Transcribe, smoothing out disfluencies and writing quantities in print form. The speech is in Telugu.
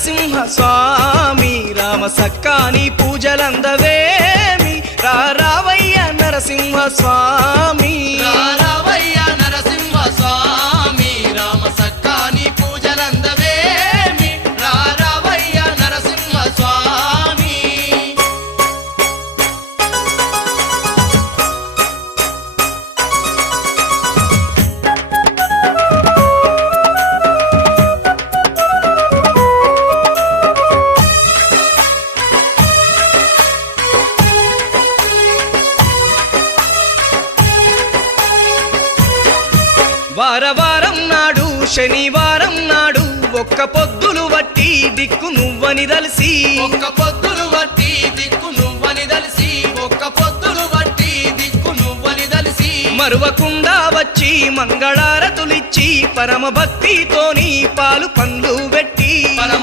నరసింహ స్వామి రామ సక్కాని పూజలందవేమి రావయ్య నరసింహ స్వామి రావయ్య నరసింహ స్వామి రామ సక్కాని పూజలందవేమి రావయ్య నరసింహ స్వామి వారవారం నాడు శనివారం నాడు ఒక్క పొద్దులు వట్టి దిక్కు నువ్వని దలిసి ఒక్క పొద్దులు వట్టి దిక్కు నువ్వని దలిసి ఒక్క పొద్దులు వట్టి దిక్కు నువ్వని దలిసి మరువకుండా వచ్చి మంగళారతులిచ్చి పరమ భక్తితోని పాలు పండ్లు పెట్టి పరమ